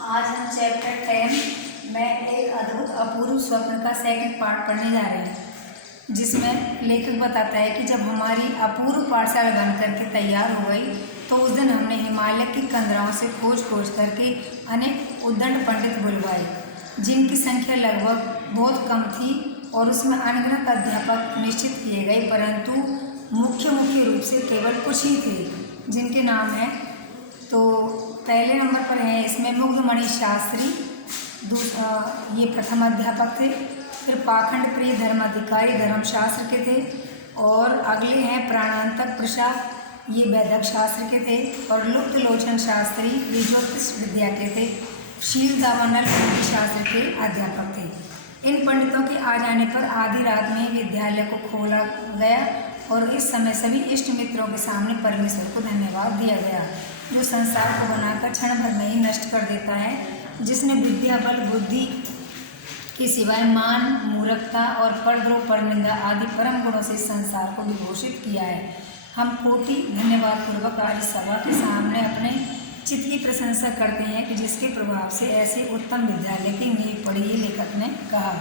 आज हम चैप्टर 10 में एक अद्भुत अपूर्व स्वप्न का सेकंड पार्ट पढ़ने जा रहे हैं, जिसमें लेखक बताता है कि जब हमारी अपूर्व पाठशाला बनकर के तैयार हो गई तो उस दिन हमने हिमालय की कंदराओं से खोज करके अनेक उद्दंड पंडित बुलवाए, जिनकी संख्या लगभग बहुत कम थी और उसमें अनगिनत अध्यापक निश्चित किए गए, परंतु मुख्य रूप से केवल कुछ ही थे जिनके नाम हैं। तो पहले नंबर पर है इसमें मुग्धमणि शास्त्री, ये प्रथम अध्यापक थे। फिर पाखंड प्रिय धर्माधिकारी धर्मशास्त्र के थे, और अगले हैं प्राणांतक प्रसाद, ये वैदिक शास्त्र के थे। और लुप्त लोचन शास्त्री ये ज्योतिष विद्या के थे। शील दावानल शास्त्र के अध्यापक थे। इन पंडितों के आ जाने पर आधी रात में विद्यालय को खोला गया और इस समय सभी इष्ट मित्रों के सामने परमेश्वर को धन्यवाद दिया गया, जो संसार को बनाकर क्षण भर में ही नष्ट कर देता है, जिसने विद्या बल बुद्धि के सिवाय मान मूर्खता और परद्रोह परनिंदा आदि परम गुणों से संसार को विभूषित किया है। हम कोटि धन्यवाद पूर्वक आज सभा के सामने अपने चित्त की प्रशंसा करते हैं कि जिसके प्रभाव से ऐसे उत्तम विद्यालय की नींव पड़ी, ये लेखक ने कहा।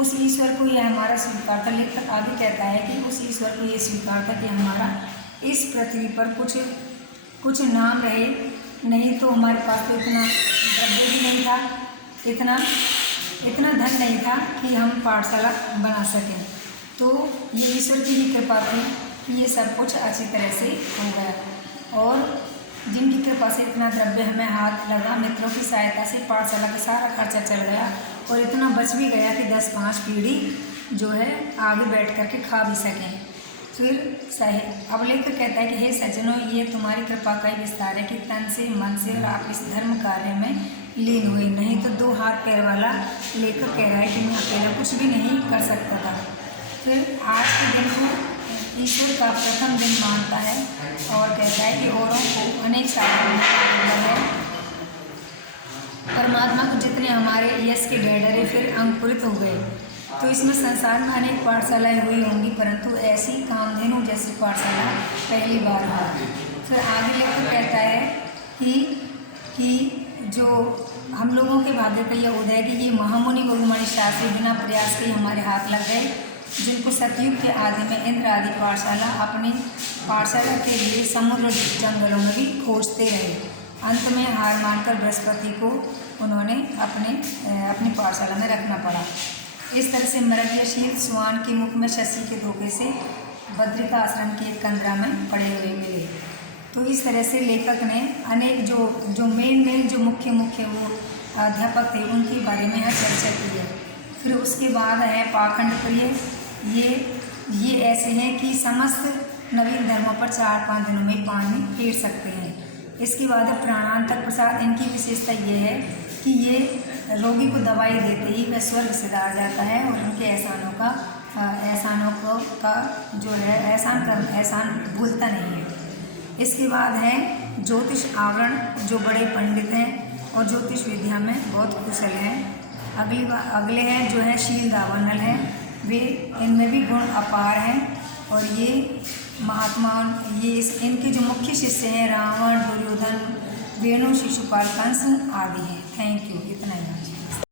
उस ईश्वर को यह हमारा स्वीकार था। लेखक आगे कहता है कि उस ईश्वर को ये स्वीकार था कि हमारा इस पृथ्वी पर कुछ नाम रहे, नहीं तो हमारे पास तो इतना द्रव्य भी नहीं था, इतना धन नहीं था कि हम पाठशाला बना सकें। तो ये ईश्वर की ही कृपा थी कि ये सब कुछ अच्छी तरह से हो गया, और जिनकी कृपा से इतना द्रव्य हमें हाथ लगा, मित्रों की सहायता से पाठशाला का सारा खर्चा चल गया और इतना बच भी गया कि 10-5 पीढ़ी जो है आगे बैठ कर के खा भी सकें। फिर अब लेखक कहता है कि हे सज्जनों, ये तुम्हारी कृपा का ही विस्तार है कि तन से मन से और आप इस धर्म कार्य में लीन हुए, नहीं तो 2 हाथ पैर वाला लेखक कह रहा है कि मैं अकेला कुछ भी नहीं कर सकता था। फिर आज के दिन को ईश्वर का प्रथम दिन मानता है और कहता है कि औरों को अनेक साधन है। परमात्मा को जितने हमारे यश के ढेर फिर अंकुरित हो गए। तो इसमें संसार में अनेक पाठशालाएँ हुई होंगी, परंतु ऐसी कामधेनु जैसी पाठशाला पहली बार हुई। फिर आगे लेकर कहता है कि जो हम लोगों के भाग्य का यह उदय है कि ये महामुनि मुग्धमणि शास्त्री बिना प्रयास के हमारे हाथ लग गए, जिनको सतयुग के आदि में इंद्र आदि पाठशाला अपनी पाठशाला के लिए समुद्र जंगलों में भी खोजते रहे। अंत में हार मानकर बृहस्पति को उन्होंने अपनी पाठशाला में रखना पड़ा। इस तरह से मृगशील स्वान के मुख में शशि के धोखे से बद्रिका आश्रम के एक कंदरा में पड़े हुए मिले। तो इस तरह से लेखक ने अनेक जो मेन जो मुख्य वो अध्यापक थे उनके बारे में यहाँ चर्चा की है। फिर उसके बाद है पाखंड प्रिय, ये ऐसे हैं कि समस्त नवीन धर्मों पर 4-5 दिनों में पानी फेर सकते हैं। इसके बाद है प्राणांतक प्रसाद, इनकी विशेषता ये है कि ये रोगी को दवाई देते ही वह स्वर्ग से आ जाता है और उनके एहसानों का जो है एहसान भूलता नहीं है। इसके बाद है ज्योतिष आवरण, जो बड़े पंडित हैं और ज्योतिष विद्या में बहुत कुशल हैं। अगले हैं जो है शील दावानल है, वे इनमें भी गुण अपार हैं, और ये महात्मा इनके जो मुख्य शिष्य हैं रावण, दुर्योधन, वेणु, शिशुपाल, कंस आदि हैं। Thank you. इतना ही।